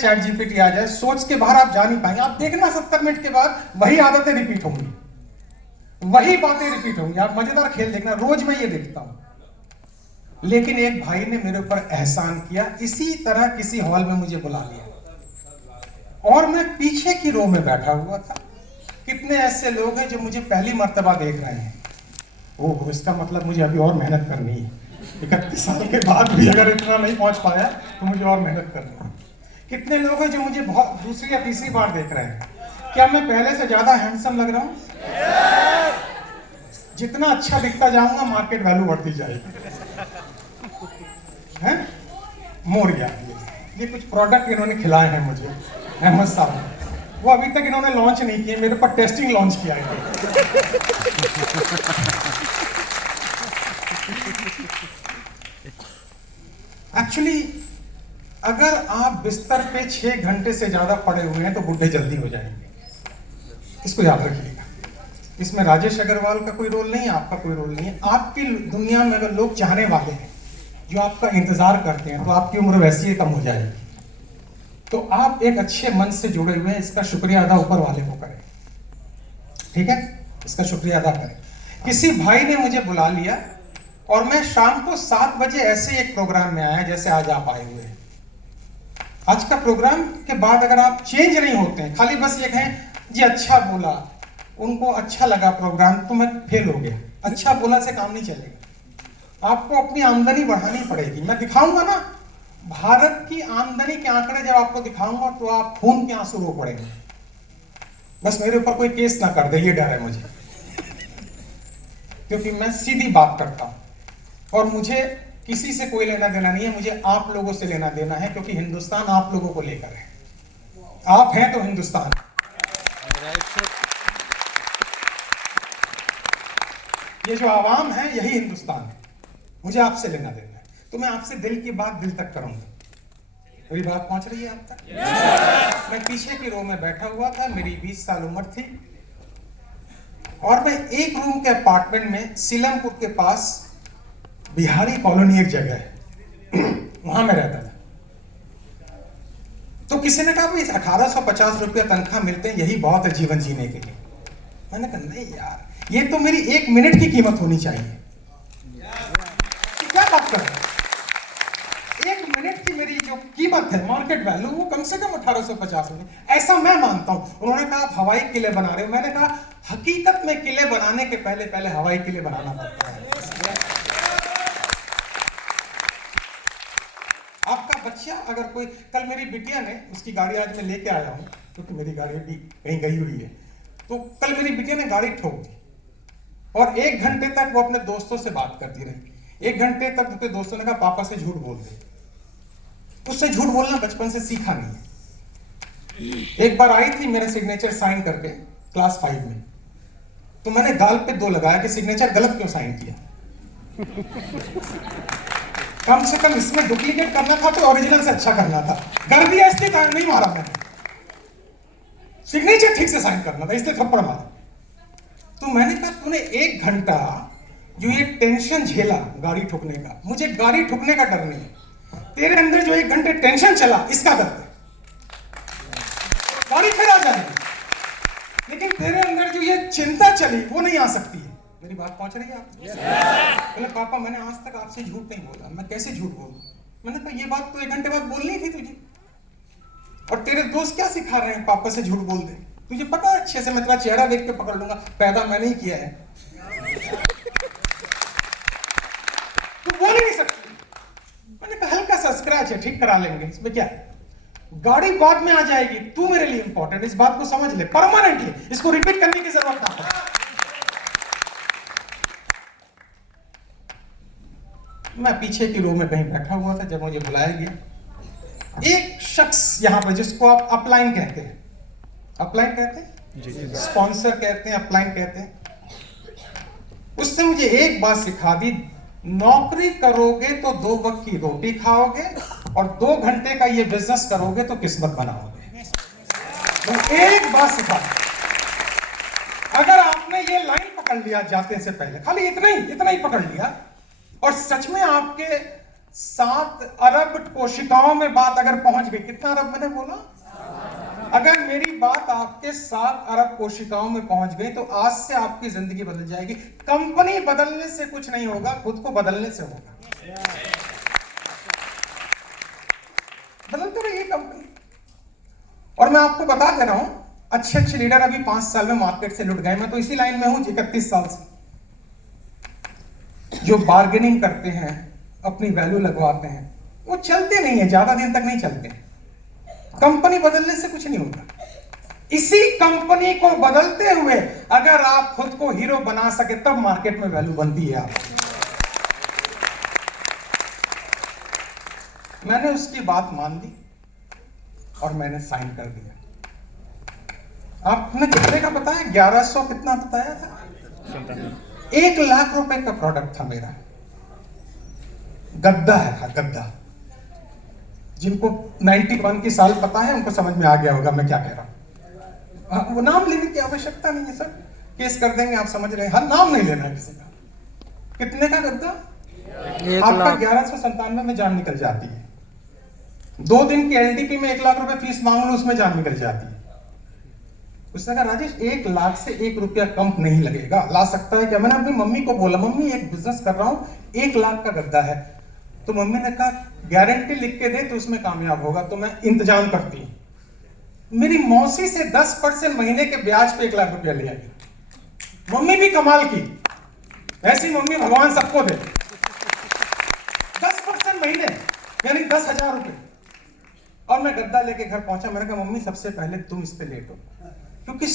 Chat GPT आ जाए, सोच के बाहर आप जा नहीं पाएंगे। आप देखना 70 मिनट के बाद वही आदतें रिपीट होंगी, वही बातें रिपीट होंगी। आप मजेदार खेल देखना, रोज मैं ये देखता हूं। लेकिन एक भाई ने मेरे ऊपर एहसान किया, इसी तरह किसी हॉल में मुझे बुला लिया और मैं पीछे की रो में बैठा हुआ था। कितने ऐसे लोग हैं जो मुझे पहली मर्तबा देख रहे हैं। ओह, इसका मतलब मुझे अभी और मेहनत करनी है। 31 साल के बाद भी अगर इतना नहीं पहुंच पाया तो मुझे और मेहनत करनी है। कितने लोग हैं जो मुझे बहुत दूसरी या तीसरी बार देख रहे हैं। क्या मैं पहले से ज्यादा हैंडसम लग रहा हूं? जितना अच्छा दिखता जाऊंगा मार्केट वैल्यू बढ़ती जाएगी। हैं? मोरिया, ये कुछ प्रोडक्ट इन्होंने खिलाए हैं मुझे, अहमद साहब। वो अभी तक इन्होंने लॉन्च नहीं किए, मेरे पर टेस्टिंग लॉन्च किया है। एक्चुअली अगर आप बिस्तर पे 6 घंटे से ज्यादा पड़े हुए हैं तो बुढ़े जल्दी हो जाएंगे, इसको याद रखिएगा। इसमें राजेश अग्रवाल का कोई रोल नहीं है, आपका कोई रोल नहीं है। आपकी दुनिया में अगर लोग चाहने वाले हैं, जो आपका इंतजार करते हैं, तो आपकी उम्र वैसी ही कम हो जाएगी। तो आप एक अच्छे मन से जुड़े हुए हैं, इसका शुक्रिया अदा ऊपर वाले को करें, ठीक है? इसका शुक्रिया अदा करें। किसी भाई ने मुझे बुला लिया और मैं शाम को 7 बजे ऐसे एक प्रोग्राम में आया जैसे आज आप आए हुए हैं। आज का प्रोग्राम के बाद अगर आप चेंज नहीं होते हैं, खाली बस ये कहें जी अच्छा बोला, उनको अच्छा लगा प्रोग्राम, तो मैं फेल हो गया। अच्छा बोला से काम नहीं चलेगा, आपको अपनी आमदनी बढ़ानी पड़ेगी। मैं दिखाऊंगा ना भारत की आमदनी के आंकड़े, जब आपको दिखाऊंगा तो आप खून के आंसू रो पड़ेंगे। बस मेरे ऊपर कोई केस ना कर दे, ये डर है मुझे, क्योंकि मैं सीधी बात करता हूं और मुझे किसी से कोई लेना देना नहीं है। मुझे आप लोगों से लेना देना है, क्योंकि हिंदुस्तान आप लोगों को लेकर है। आप हैं तो हिंदुस्तान। ये जो आवाम है यही हिंदुस्तान है। मुझे आपसे लेना देना है, तो मैं आपसे दिल की बात दिल तक करूंगा। मेरी बात पहुंच रही है आप तक? मैं पीछे की रो में बैठा हुआ था, मेरी 20 साल उम्र थी और मैं एक रूम के अपार्टमेंट में सीलमपुर के पास बिहारी कॉलोनी एक जगह है, वहां में रहता था। तो किसी ने कहा भाई 1850 रुपया तनख्वाह मिलते हैं, यही बहुत है जीवन जीने के लिए। मैंने कहा नहीं यार, ये तो मेरी 1 मिनट की कीमत होनी चाहिए। क्या बात कर रहे हैं? 1 मिनट की मेरी जो कीमत है, मार्केट वैल्यू, वो कम से कम 1850 रुपये, ऐसा मैं मानता हूं। उन्होंने कहा आप हवाई किले बना रहे हो। मैंने कहा हकीकत में किले बनाने के पहले पहले हवाई किले बनाना पड़ता है। आपका बच्चा अगर कोई, कल मेरी बिटिया ने, उसकी गाड़ी आज मैं लेके आया हूं क्योंकि मेरी गाड़ी भी कहीं गई हुई है, तो कल मेरी बिटिया ने गाड़ी ठोक दी और 1 घंटे तक वो अपने दोस्तों से बात करती रही। 1 घंटे तक उसके दोस्तों ने कहा पापा से झूठ बोल दे। उससे झूठ बोलना बचपन से सीखा नहीं है। एक बार आई थी मेरे सिग्नेचर साइन करके क्लास 5 में, तो मैंने गाल पे 2 लगाया कि सिग्नेचर गलत क्यों साइन किया। कम से कम इसमें डुप्लीकेट करना था तो ओरिजिनल से अच्छा करना था। कर दिया इसलिए नहीं मारा मैंने, सिग्नेचर ठीक से साइन करना था इसलिए थप्पड़ मारा। तो मैंने कहा तूने 1 घंटा जो ये टेंशन झेला गाड़ी ठोकने का, मुझे गाड़ी ठोकने का डर नहीं है, तेरे अंदर जो 1 घंटे टेंशन चला इसका दर्द है। गाड़ी फिर आ जाएगी, लेकिन तेरे अंदर जो ये चिंता चली वो नहीं आ सकती है। मेरी बात पहुंच रही है आपको? बोले पापा मैंने आज तक आपसे झूठ नहीं बोला। मैं कैसे झूठ बोलूं? मैंने कहा ये बात तो 1 घंटे बाद बोलनी थी तुझे, और तेरे दोस्त क्या सिखा रहे हैं पापा से झूठ बोल दे। तुझे पता है अच्छे से, मैं तेरा चेहरा देख के पकड़ लूंगा, पैदा मैंने ही किया है, तू बोल ही नहीं सकती। मैंने कहा हल्का सा स्क्रैच है, ठीक करा लेंगे, इसमें क्या है, गाड़ी बाद में आ जाएगी, तू मेरे लिए इंपॉर्टेंट, इस बात को समझ ले परमानेंटली, इसको रिपीट करने की जरूरत ना पड़े। मैं पीछे की रो में कहीं बैठा हुआ था जब मुझे बुलाया गया। एक शख्स यहां पर जिसको आप अपलाइन कहते हैं, अपलाइन कहते हैं, स्पॉन्सर कहते हैं, अपलाइन कहते हैं, उसने मुझे एक बात सिखा दी, नौकरी करोगे तो 2 वक्त की रोटी खाओगे और 2 घंटे का ये बिजनेस करोगे तो किस्मत बनाओगे। तो एक बात सिखा, अगर आपने ये लाइन पकड़ लिया जाते से पहले, खाली इतना ही पकड़ लिया, और सच में आपके 7 अरब कोशिकाओं में बात अगर पहुंच गई, कितना अरब मैंने बोला, अगर मेरी बात आपके 7 अरब कोशिकाओं में पहुंच गई तो आज से आपकी जिंदगी बदल जाएगी। कंपनी बदलने से कुछ नहीं होगा, खुद को बदलने से होगा। बदलते रहिए कंपनी। और मैं आपको बता दे रहा हूं, अच्छे अच्छे लीडर अभी 5 साल में मार्केट से लुट गए। मैं तो इसी लाइन में हूं 31 साल से। जो बार्गेनिंग करते हैं, अपनी वैल्यू लगवाते हैं, वो चलते नहीं है, ज्यादा दिन तक नहीं चलते। कंपनी बदलने से कुछ नहीं होता। इसी कंपनी को बदलते हुए अगर आप खुद को हीरो बना सके तब मार्केट में वैल्यू बनती है। आप मैंने उसकी बात मान ली और मैंने साइन कर दिया। आपने कितने का बताया? 1100 कितना बताया था? 1 लाख रुपए का प्रोडक्ट था मेरा। गद्दा है था, गद्दा। जिनको 91 की साल पता है उनको समझ में आ गया होगा मैं क्या कह रहा हूं। वो नाम लेने की आवश्यकता नहीं है सर, केस कर देंगे, आप समझ रहे हैं। हर नाम नहीं लेना है किसी का। कितने का गद्दा? आपका 1197 में जान निकल जाती है। 2 दिन की एलडीपी में 1 लाख रुपए फीस मांग लो, उसमें जान निकल जाती है। उसने कहा राजेश 1 लाख से 1 रुपया कम नहीं लगेगा, ला सकता है क्या? मैंने अपनी मम्मी को बोला, मम्मी एक बिजनेस कर रहा हूं, 1 लाख का गद्दा है। तो मम्मी ने कहा गारंटी लिख के दे तो उसमें कामयाब होगा, तो मैं इंतजाम करती हूं। मेरी मौसी से 10% महीने के ब्याज पे 1 लाख रुपया ले आई। मम्मी भी कमाल की, ऐसी मम्मी भगवान सबको दे। 10% महीने यानी 10,000 रुपए। और मैं गद्दा लेके घर पहुंचा। मैंने कहा मम्मी सबसे पहले तुम इस पे लेटो, क्योंकि